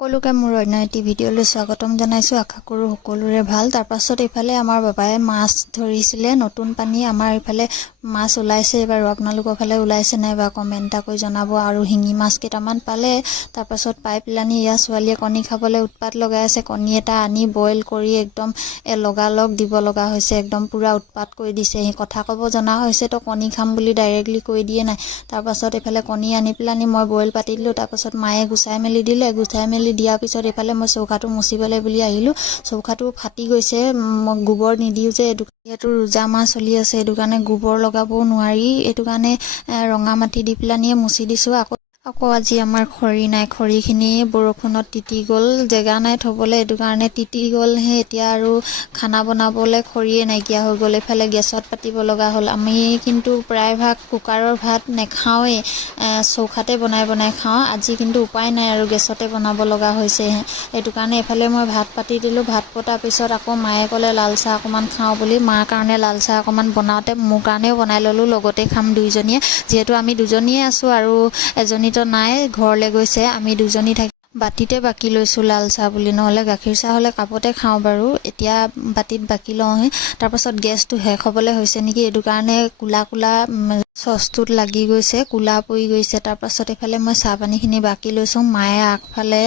সকলোকে মোৰ অন্য এটি ভিডিঅ'লৈ স্বাগতম জনাইছোঁ। আশা কৰোঁ সকলোৰে ভাল। তাৰপাছত এইফালে আমাৰ বাবাই মাছ ধৰিছিলে। নতুন পানী আমাৰ এইফালে মাছ ওলাইছে বাৰু, আপোনালোকৰ ফালে ওলাইছে নাই বা কমেণ্ট এটা কৰি জনাব। আৰু শিঙি মাছ কেইটামান পালে। তাৰপাছত পাই পেলানি ইয়াৰ ছোৱালীয়ে কণী খাবলৈ উৎপাত লগাই আছে। কণী এটা আনি বইল কৰি একদম লগালগ দিব লগা হৈছে। একদম পূৰা উৎপাত কৰি দিছে। সেই কথা ক'ব জনা হৈছে তো কণী খাম বুলি ডাইৰেক্টলি কৈ দিয়ে নাই। তাৰপাছত এইফালে কণী আনি পেলানি মই বইল পাতি দিলোঁ। তাৰপাছত মায়ে গুচাই মেলি দিলে। গুচাই মেলি দিয়াৰ পিছত এইফালে মই চৌকাটো মুচিবলৈ বুলি আহিলোঁ। চৌকাটো ফাটি গৈছে। মই গোবৰ নিদিওঁ যে, যিহেতু ৰোজা মাহ চলি আছে, সেইটো কাৰণে গোবৰ লগাবও নোৱাৰি। এইটো কাৰণে ৰঙা মাটি দি পেলানিয়ে মুচি দিছোঁ। আকৌ আজি আমাৰ খৰি নাই। খৰিখিনি বৰষুণত তিতি গ'ল, জেগা নাই থ'বলৈ, এইটো কাৰণে তিতি গ'লহে। এতিয়া আৰু খানা বনাবলৈ খৰিয়ে নাইকিয়া হৈ গ'ল। এইফালে গেছত পাতিব লগা হ'ল। আমি কিন্তু প্ৰায়ভাগ কুকাৰৰ ভাত নাখাওঁৱেই, চৌকাতে বনাই খাওঁ। আজি কিন্তু উপায় নাই আৰু গেছতে বনাব লগা হৈছেহে। সেইটো কাৰণে এইফালে মই ভাত পাতি দিলোঁ। ভাত পতাৰ পিছত আকৌ মায়ে ক'লে লাল চাহ অকণমান খাওঁ বুলি। মাৰ কাৰণে লাল চাহ অকণমান বনাওঁতে মোৰ কাৰণেও বনাই ল'লোঁ, লগতে খাম দুইজনীয়ে। যিহেতু আমি দুজনীয়ে আছোঁ আৰু এজনীতো নাই, ঘৰলৈ গৈছে। আমি দুজনী থাকি বাতিতে বাকি লৈছোঁ লাল চাহ বুলি, নহ'লে গাখীৰ চাহ হ'লে কাপতে খাওঁ বাৰু। এতিয়া বাতিত বাকি লওঁহে। তাৰপাছত গেছটো শেষ হ'বলৈ হৈছে নেকি, এইটো কাৰণে কোলা চচটোত লাগি গৈছে, কোলা পৰি গৈছে। তাৰপাছত এইফালে মই চাহ পানীখিনি বাকি লৈছোঁ। মায়ে আগফালে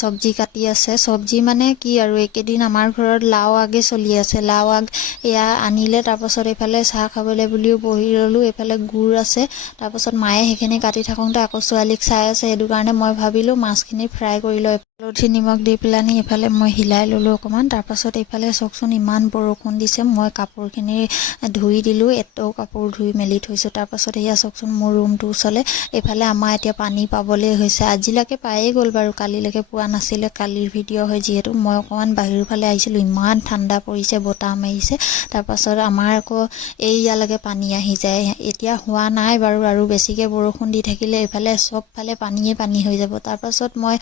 চব্জি কাটি আছে। চব্জি মানে কি আৰু, এইকেইদিন আমাৰ ঘৰত লাও আগে চলি আছে। লাও আগ এয়া আনিলে। তাৰপাছত এইফালে চাহ খাবলৈ বুলিও বহি ৰ'লোঁ। এইফালে গুড় আছে। তাৰপাছত মায়ে সেইখিনি কাটি থাকোঁতে আকৌ ছোৱালীক চাই আছে। সেইটো কাৰণে মই ভাবিলোঁ মাছখিনি ফ্ৰাই কৰি লৈ হালধি নিমখ দি পেলানি এইফালে মই হিলাই ল'লোঁ অকণমান। তাৰপাছত এইফালে চাওকচোন ইমান বৰষুণ দিছে। মই কাপোৰখিনি ধুই দিলোঁ। এটাও কাপোৰ ধুই মেলি থৈছোঁ। তাৰপাছত এয়া চাওকচোন মোৰ ৰুমটোৰ ওচৰলৈ। এইফালে আমাৰ এতিয়া পানী পাবলৈ হৈছে। আজিলৈকে পায়েই গ'ল বাৰু, কালিলৈকে পোৱা নাছিলে। কালিৰ ভিডিঅ' হয় যিহেতু। মই অকণমান বাহিৰৰ ফালে আহিছিলোঁ। ইমান ঠাণ্ডা পৰিছে, বতাহ মাৰিছে। তাৰপাছত আমাৰ আকৌ ইয়ালৈকে পানী আহি যায়। এতিয়া হোৱা নাই বাৰু, আৰু বেছিকৈ বৰষুণ দি থাকিলে এইফালে চবফালে পানী হৈ যাব। তাৰপাছত মই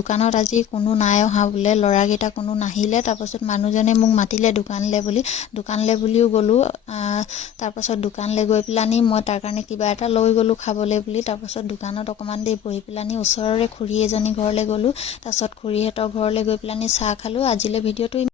দোকানত আজি কোনো নাই অহা বোলে, ল'ৰাকেইটা কোনো নাহিলে। তাৰপাছত মানুহজনে মোক মাতিলে দোকানলৈ বুলিও গ'লোঁ। তাৰপাছত দোকানলৈ গৈ পেলানি মই তাৰ কাৰণে কিবা এটা লৈ গ'লোঁ খাবলৈ বুলি। তাৰপাছত দোকানত অকণমান দেৰি বহি পেলানি ওচৰৰে খুৰী এজনী ঘৰলৈ গ'লোঁ। তাৰপাছত খুৰীহঁতৰ ঘৰলৈ গৈ পেলানি চাহ খালোঁ। আজিলৈ ভিডিঅ'টো